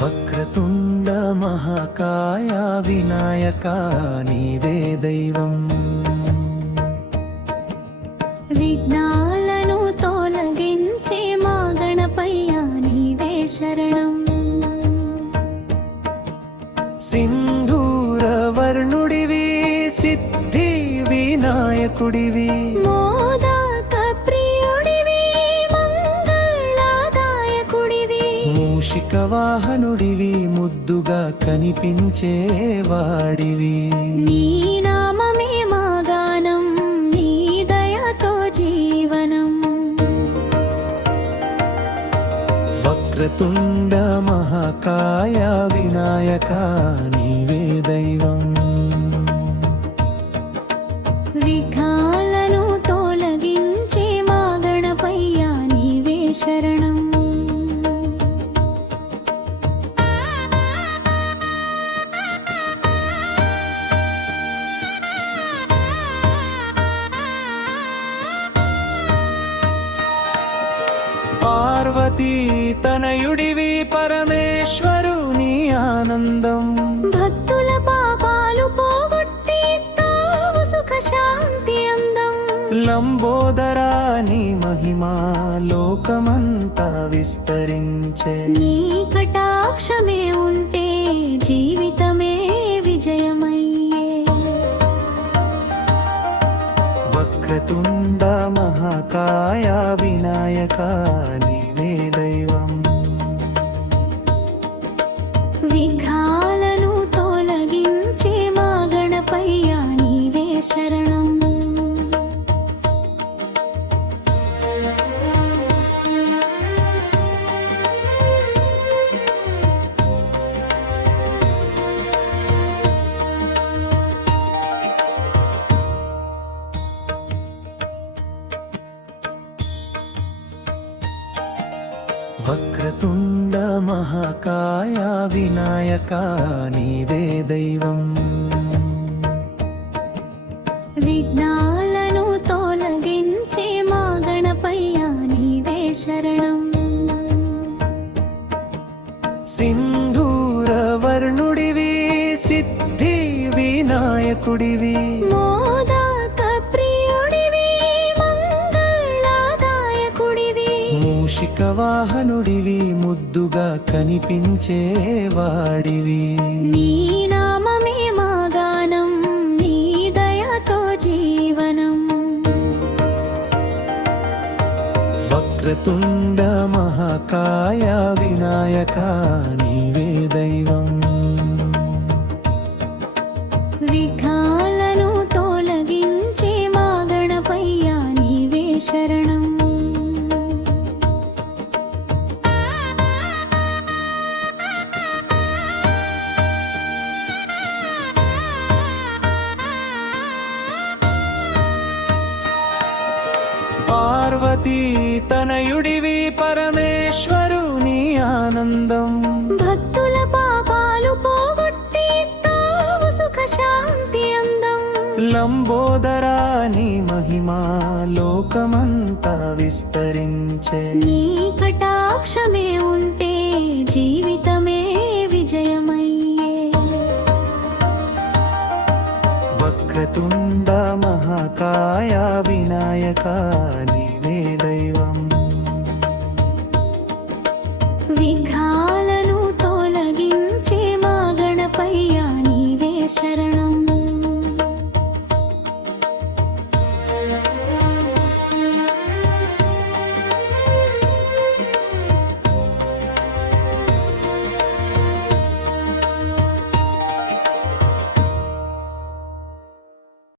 వక్రతుండ మహాకాయ వినాయక నీవే దైవం. విఘ్నాలను తొలగించే మా గణపయ్య నీవే శరణం. సింధూర వర్ణుడివి సిద్ధి వినాయకుడివి, మోదక ప్రియుడివి మంగళదాయకుడివి, మూషిక వాహనుడివి ముద్దుగా కనిపించేవాడివి. నీ నామమే మా గానం, నీ దయతో జీవనం. వక్రతుండ మహాకాయ వినాయక నీవే దైవం. విఘ్నాలను తొలగించే మా గణపయ్య నీవే శరణం. పార్వతీ తనయుడివి పరమేశ్వరుని ఆనందం, భక్తుల పాపాలు పోగొట్టిస్తావు సుఖ శాంతి అందం. లంబోదరాని మహిమా లోకమంతా విస్తరించే, నీ కటాక్షమే ఉంటే జీవితమే విజయమయ్యే. వక్రతుండ మహాకాయ వినాయక నీవే దైవం. విఘ్నాలను తొలగించే మా గణపయ్య నీవే శరణం. వక్రతుండ మహాకాయ వినాయక నీవే దైవం. విఘ్నాలను తొలగించే మా గణపయ్య నీవే శరణం. సింధూర వర్ణుడివి సిద్ధి వినాయకుడివి, మోదక ప్రియుడివి మంగళదాయకుడివి, మూషిక వాహనుడివి ముద్దుగా కనిపించేవాడివి. నీ నామమే మా గానం, నీ దయతో జీవనం. వక్రతుండ మహాకాయ వినాయక నీవే దైవం. విఘ్నాలను తొలగించే మా గణపయ్య నీవే శరణం. పార్వతీ తనయుడివి పరమేశ్వరుని ఆనందం, భక్తుల పాపాలు పోగొట్టిస్తావు సుఖ శాంతి అందం. లంబోదరాని మహిమా లోకమంతా విస్తరించే, నీ కటాక్షమే ఉంటే జీవితమే విజయమయ్యే. వక్రతుండ మహాకాయ వినాయక